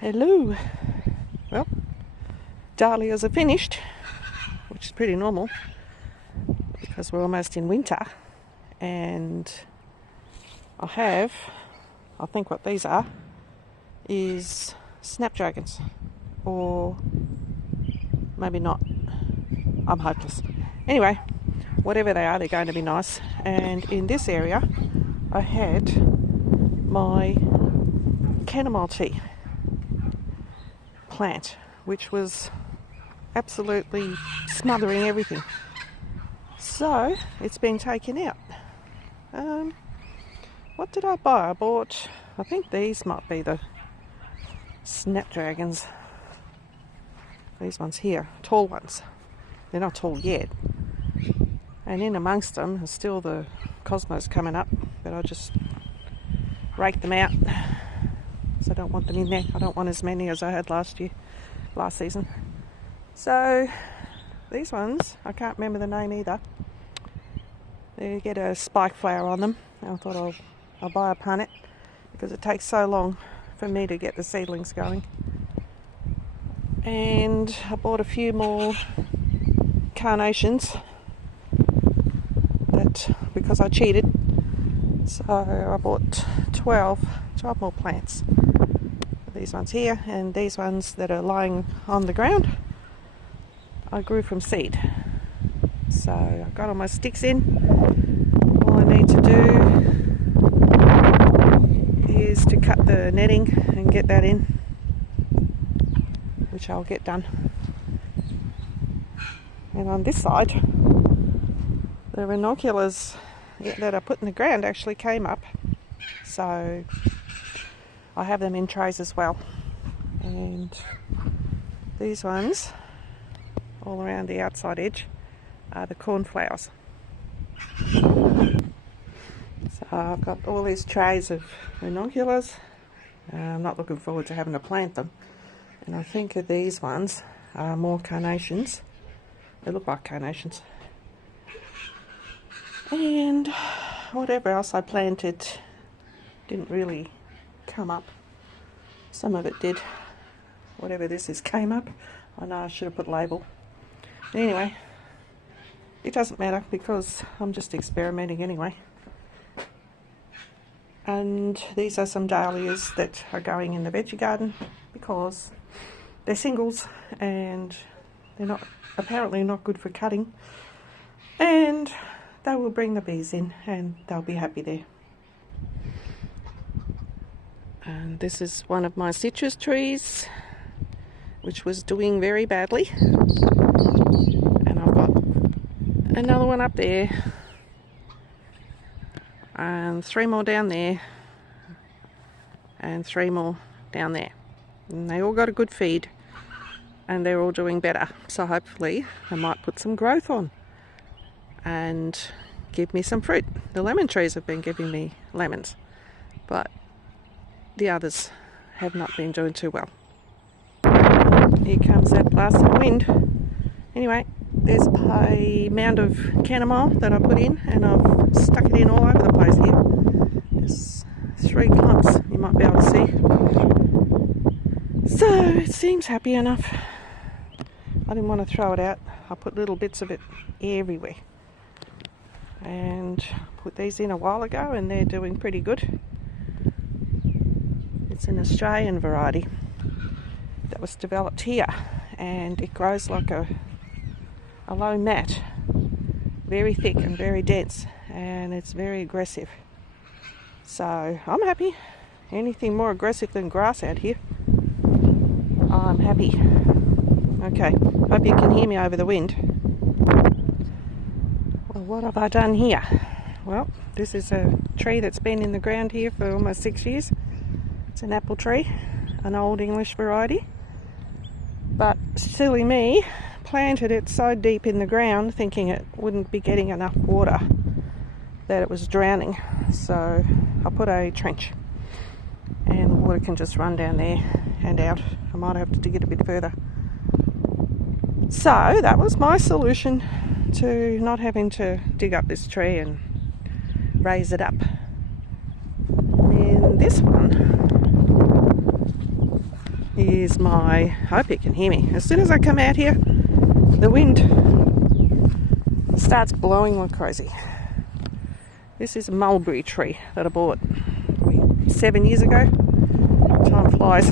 Hello. Well, dahlias are finished, which is pretty normal because we're almost in winter, and I think what these are is snapdragons, or maybe not. I'm hopeless. Anyway, whatever they are, they're going to be nice. And in this area I had my chamomile tea plant, which was absolutely smothering everything. So it's been taken out. What did I buy? I think these might be the snapdragons. These ones here, tall ones. They're not tall yet. And in amongst them is still the cosmos coming up, but I just raked them out. So I don't want them in there. I don't want as many as I had last season. So these ones, I can't remember the name either. They get a spike flower on them. I thought I'll buy a punnet because it takes so long for me to get the seedlings going. And I bought a few more carnations because I cheated. So I bought 12 more plants. These ones here and these ones that are lying on the ground I grew from seed. So I've got all my sticks in. All I need to do is to cut the netting and get that in, which I'll get done. And on this side, the ranunculus that I put in the ground actually came up, so I have them in trays as well. And these ones all around the outside edge are the cornflowers. So I've got all these trays of ranunculus. I'm not looking forward to having to plant them. And I think of these ones are more carnations. They look like carnations. And whatever else I planted didn't really come up. Some of it did. Whatever this is came up. I know I should have put a label. Anyway, it doesn't matter because I'm just experimenting anyway. And these are some dahlias that are going in the veggie garden because they're singles and they're apparently not good for cutting. And they will bring the bees in and they'll be happy there. And this is one of my citrus trees, which was doing very badly. And I've got another one up there, and 3 more down there, and 3 more down there. And they all got a good feed, and they're all doing better. So hopefully I might put some growth on and give me some fruit. The lemon trees have been giving me lemons, but the others have not been doing too well. Here comes that blast of wind. Anyway, there's a mound of chamomile that I put in, and I've stuck it in all over the place here. There's 3 clumps you might be able to see. So it seems happy enough. I didn't want to throw it out. I put little bits of it everywhere. And put these in a while ago and they're doing pretty good. It's an Australian variety that was developed here, and it grows like a low mat, very thick and very dense, and it's very aggressive. So I'm happy. Anything more aggressive than grass out here, I'm happy. Okay, hope you can hear me over the wind. Well, what have I done here? Well, this is a tree that's been in the ground here for almost 6 years. It's an apple tree, an old English variety. But silly me planted it so deep in the ground thinking it wouldn't be getting enough water, that it was drowning. So I put a trench and water can just run down there and out. I might have to dig it a bit further. So that was my solution to not having to dig up this tree and raise it up. And this one is my, I hope you can hear me. As soon as I come out here, the wind starts blowing like crazy. This is a mulberry tree that I bought 7 years ago. Time flies.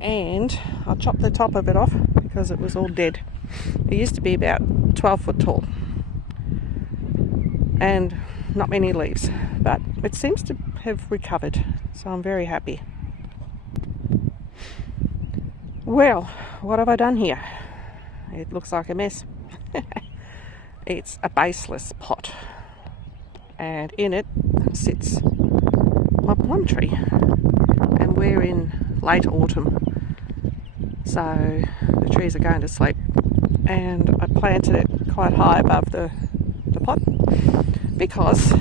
And I chopped the top of it off because it was all dead. It used to be about 12 foot tall and not many leaves, but it seems to have recovered, so I'm very happy. Well, what have I done here? It looks like a mess. It's a baseless pot, and in it sits my plum tree, and we're in late autumn, so the trees are going to sleep, and I planted it quite high above the pot because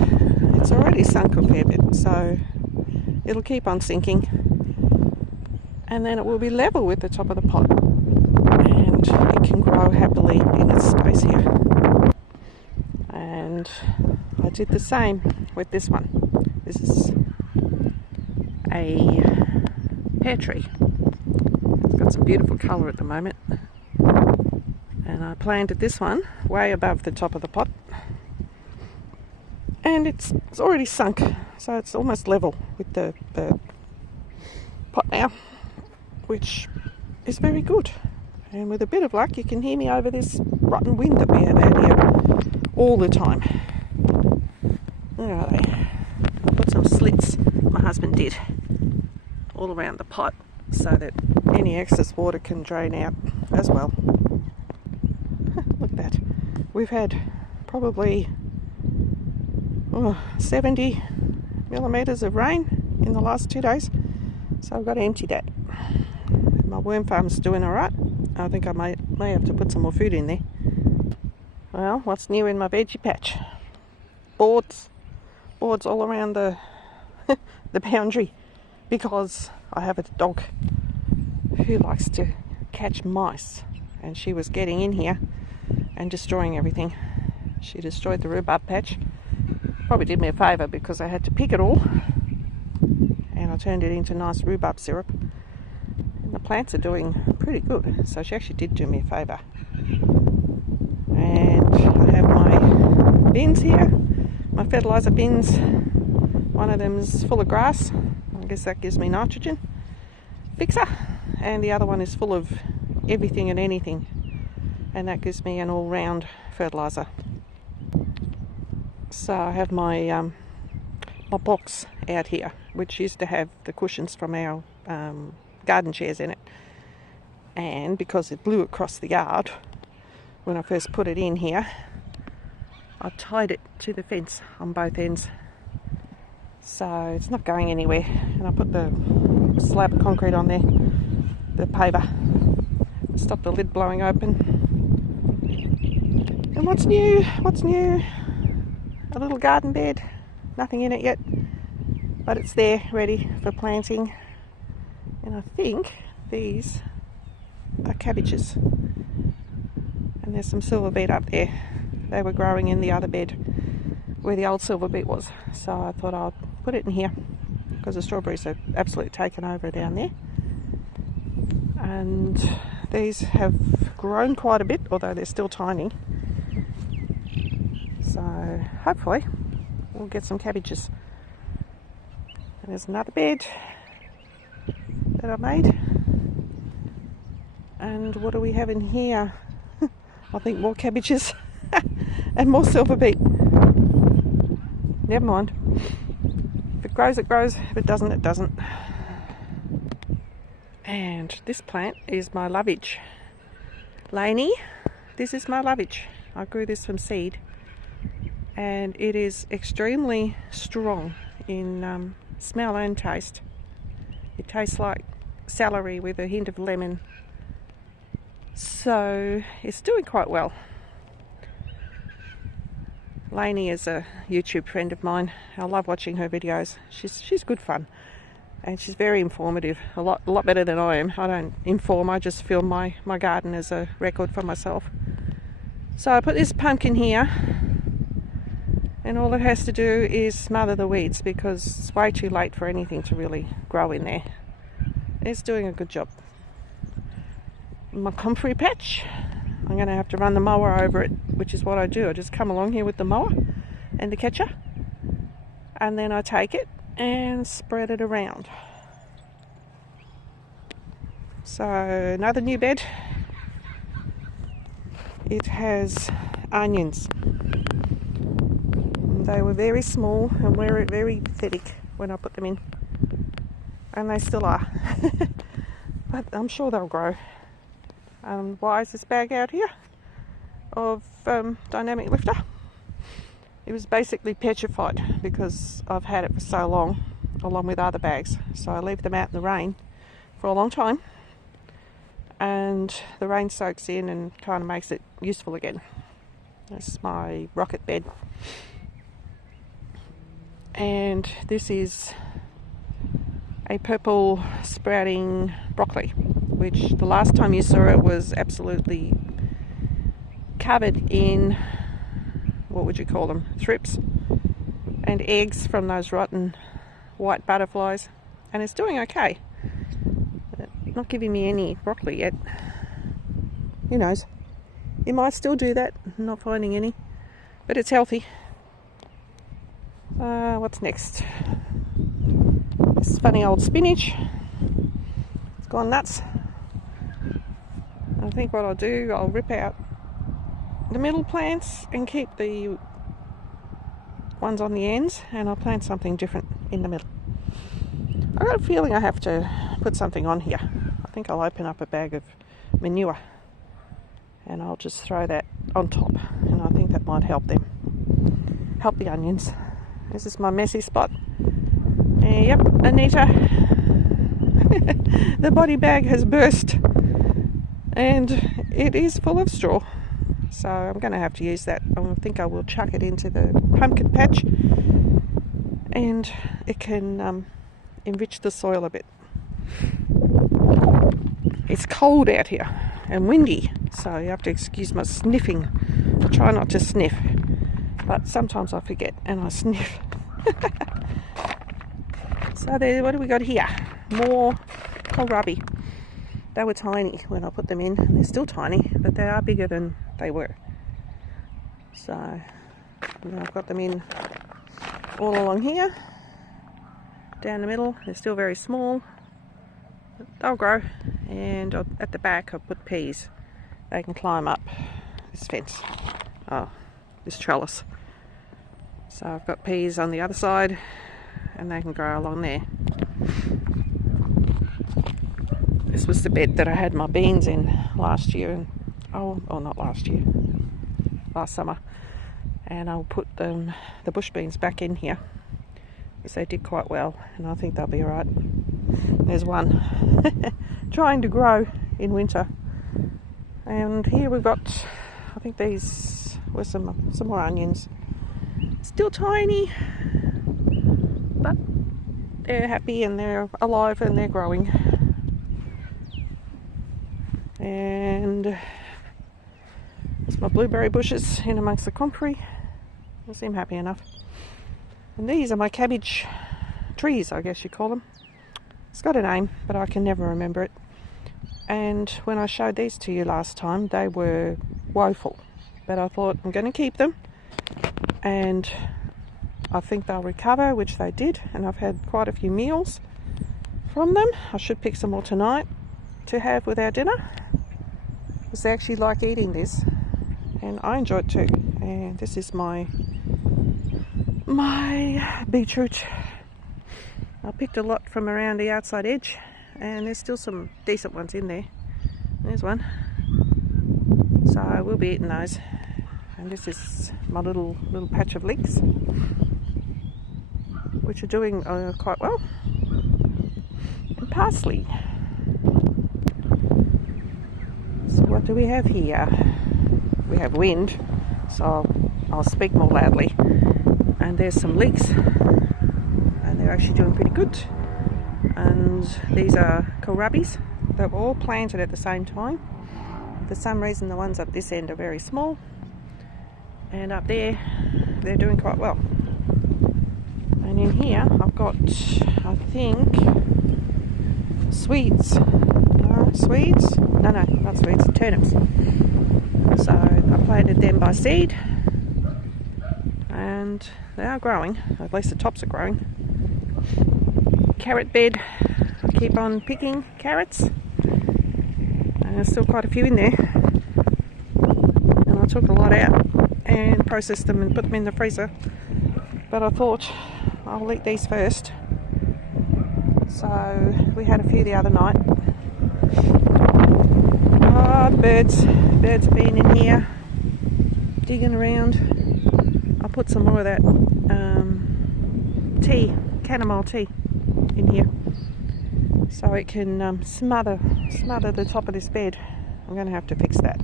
it's already sunk a fair bit, so it'll keep on sinking, and then it will be level with the top of the pot, and it can grow happily in its space here. And I did the same with this one. This is a pear tree. It's got some beautiful colour at the moment, and I planted this one way above the top of the pot, and it's already sunk, so it's almost level with the pot now, which is very good. And with a bit of luck, you can hear me over this rotten wind that we have out here all the time. Where are they? I put some slits, my husband did, all around the pot so that any excess water can drain out as well. Look at that. We've had probably 70 millimetres of rain in the last 2 days, so I've got to empty that. My worm farm's doing alright. I think I may have to put some more food in there. Well, what's new in my veggie patch? Boards all around the the boundary, because I have a dog who likes to catch mice, and she was getting in here and destroying everything. She destroyed the rhubarb patch. Probably did me a favour because I had to pick it all, and I turned it into nice rhubarb syrup. And the plants are doing pretty good, so she actually did do me a favour. And I have my bins here, my fertilizer bins. One of them is full of grass. I guess that gives me nitrogen fixer, and the other one is full of everything and anything, and that gives me an all-round fertilizer. So I have my my box out here, which used to have the cushions from our garden chairs in it, and because it blew across the yard when I first put it in here, I tied it to the fence on both ends, so it's not going anywhere. And I put the slab of concrete on there, the paver, to stop the lid blowing open. And what's new? A little garden bed, nothing in it yet, but it's there ready for planting. And I think these are cabbages, and there's some silver beet up there. They were growing in the other bed where the old silver beet was, so I thought I'll put it in here because the strawberries are absolutely taken over down there. And these have grown quite a bit, although they're still tiny, so hopefully we'll get some cabbages. And there's another bed that I made. And what do we have in here? I think more cabbages and more silver beet. Never mind. If it grows, it grows. If it doesn't, it doesn't. And this plant is my Lavage. Lanie, this is my Lavage. I grew this from seed, and it is extremely strong in smell and taste. It tastes like celery with a hint of lemon, so it's doing quite well. Lanie is a YouTube friend of mine. I love watching her videos. She's good fun, and she's very informative. A lot better than I am. I don't inform. I just film my garden as a record for myself. So I put this pumpkin here, and all it has to do is smother the weeds because it's way too late for anything to really grow in there. is doing a good job. My comfrey patch, I'm going to have to run the mower over it, which is what I do. I just come along here with the mower and the catcher, and then I take it and spread it around. So another new bed. It has onions. They were very small and were very pathetic when I put them in, and they still are. But I'm sure they'll grow. Why is this bag out here of dynamic lifter? It was basically petrified because I've had it for so long, along with other bags. So I leave them out in the rain for a long time, and the rain soaks in and kind of makes it useful again. That's my rocket bed. And this is a purple sprouting broccoli, which the last time you saw it was absolutely covered in, what would you call them, thrips and eggs from those rotten white butterflies, and it's doing okay. Not giving me any broccoli yet. Who knows? It might still do that, not finding any, but it's healthy. What's next? This funny old spinach. It's gone nuts. I think what I'll do, I'll rip out the middle plants and keep the ones on the ends, and I'll plant something different in the middle. I've got a feeling I have to put something on here. I think I'll open up a bag of manure and I'll just throw that on top, and I think that might help them, help the onions. This is my messy spot. Yep, Anita. The body bag has burst and it is full of straw, so I'm going to have to use that. I think I will chuck it into the pumpkin patch, and it can enrich the soil a bit. It's cold out here and windy, so you have to excuse my sniffing. I try not to sniff, but sometimes I forget and I sniff. So there, what do we got here? More kohlrabi. They were tiny when I put them in, and they're still tiny, but they are bigger than they were. So I've got them in all along here, down the middle. They're still very small, but they'll grow. And at the back I've put peas. They can climb up this fence, this trellis. So I've got peas on the other side, and they can grow along there. This was the bed that I had my beans in last year, not last year, last summer. And I'll put the bush beans back in here because they did quite well, and I think they'll be alright. There's one trying to grow in winter. And here we've got, I think these were some more onions. Still tiny, but they're happy and they're alive and they're growing. And there's my blueberry bushes in amongst the comfrey. They seem happy enough. And these are my cabbage trees, I guess you call them. It's got a name, but I can never remember it. And when I showed these to you last time, they were woeful. But I thought I'm going to keep them, and I think they'll recover, which they did. And I've had quite a few meals from them. I should pick some more tonight to have with our dinner, because they actually like eating this, and I enjoy it too. And this is my beetroot. I picked a lot from around the outside edge, and there's still some decent ones in there. There's one. So I will be eating those. And this is my little patch of leeks, which are doing quite well. And parsley. So what do we have here? We have wind, so I'll speak more loudly. And there's some leeks, and they're actually doing pretty good. And these are kohlrabis. They were all planted at the same time. For some reason the ones up this end are very small, and up there they're doing quite well. And in here I've got, I think, Swedes. Swedes? No, not Swedes, turnips. So I planted them by seed, and they are growing, at least the tops are growing. Carrot bed, I keep on picking carrots, and there's still quite a few in there. And I took a lot out and processed them and put them in the freezer, but I thought I'll eat these first. So we had a few the other night. Oh, the birds have been in here digging around. I'll put some more of that chamomile tea in here so it can smother the top of this bed. I'm going to have to fix that.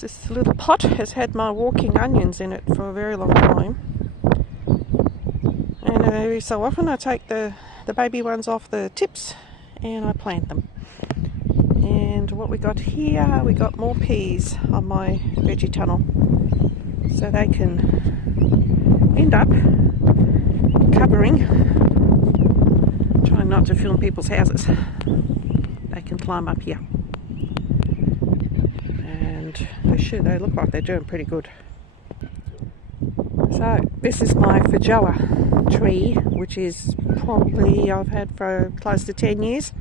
This little pot has had my walking onions in it for a very long time, and every so often I take the baby ones off the tips and I plant them. And what we got here, we got more peas on my veggie tunnel, so they can end up covering, trying not to film people's houses. They can climb up here, and they look like they're doing pretty good. So this is my feijoa tree, which is probably I've had for close to 10 years,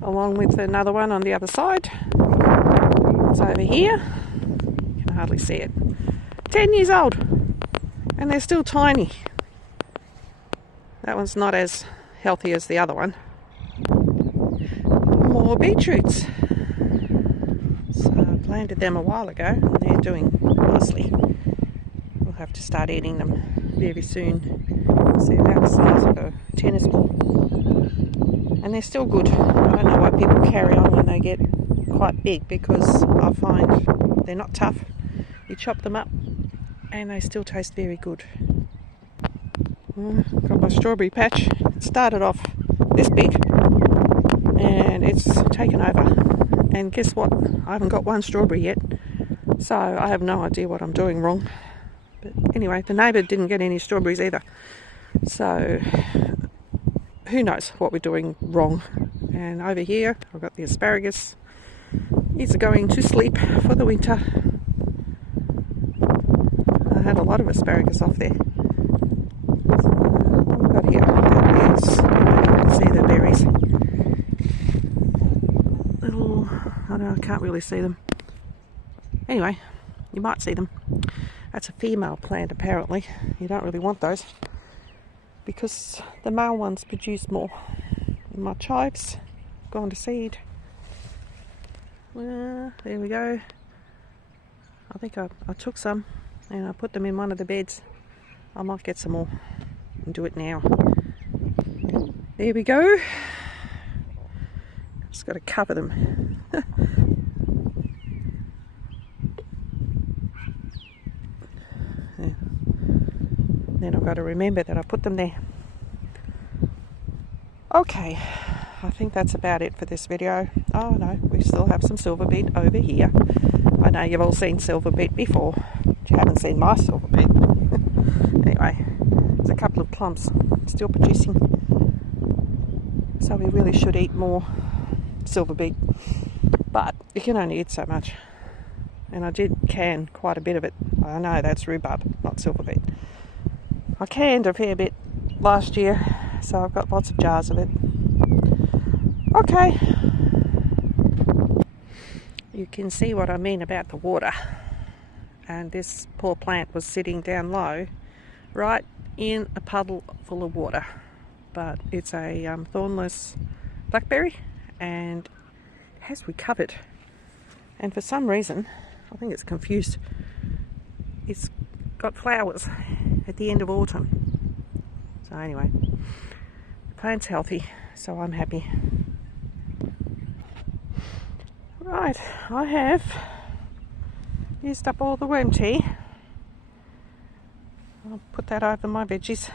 along with another one on the other side. It's over here. You can hardly see it. 10 years old, and they're still tiny. That one's not as healthy as the other one. More beetroots. So I planted them a while ago, and they're doing nicely. We'll have to start eating them very soon. See, about the size of a tennis ball. And they're still good. I don't know why people carry on when they get quite big, because I find they're not tough. You chop them up and they still taste very good. Got my strawberry patch. It started off this big and it's taken over. And guess what? I haven't got one strawberry yet, so I have no idea what I'm doing wrong. But anyway, the neighbour didn't get any strawberries either. So who knows what we're doing wrong. And over here I've got the asparagus. It's going to sleep for the winter. I had a lot of asparagus off there. So what we've got here, that is, you can see the berries. Little, I don't know, I can't really see them. Anyway, you might see them. That's a female plant apparently. You don't really want those, because the male ones produce more. My chives gone to seed. Well, there we go. I think I took some and I put them in one of the beds. I might get some more and do it now. There we go. Just got to cover them. Yeah. Then I've got to remember that I put them there. Okay, I think that's about it for this video. Oh no, we still have some silver beet over here. I know you've all seen silver beet before, but you haven't seen my silver beet. Anyway, there's a couple of clumps still producing, so we really should eat more silver beet, but you can only eat so much. And I did can quite a bit of it. I know that's rhubarb, not silver beet. I canned a fair bit last year, so I've got lots of jars of it. Okay, you can see what I mean about the water. And this poor plant was sitting down low, right in a puddle full of water. But it's a thornless blackberry, and it has recovered. And for some reason, I think it's confused, it's got flowers at the end of autumn. So anyway, the plant's healthy, so I'm happy. Right, I have used up all the worm tea. I'll put that over my veggies.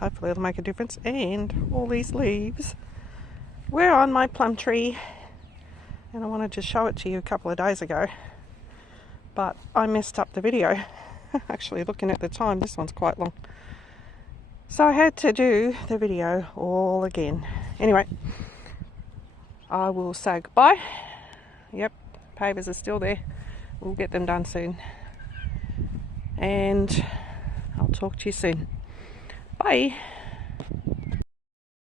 Hopefully it'll make a difference. And all these leaves were on my plum tree, and I wanted to show it to you a couple of days ago, but I messed up the video. Actually, looking at the time, this one's quite long, so I had to do the video all again. Anyway, I will say goodbye. Yep, pavers are still there. We'll get them done soon. And I'll talk to you soon. Bye.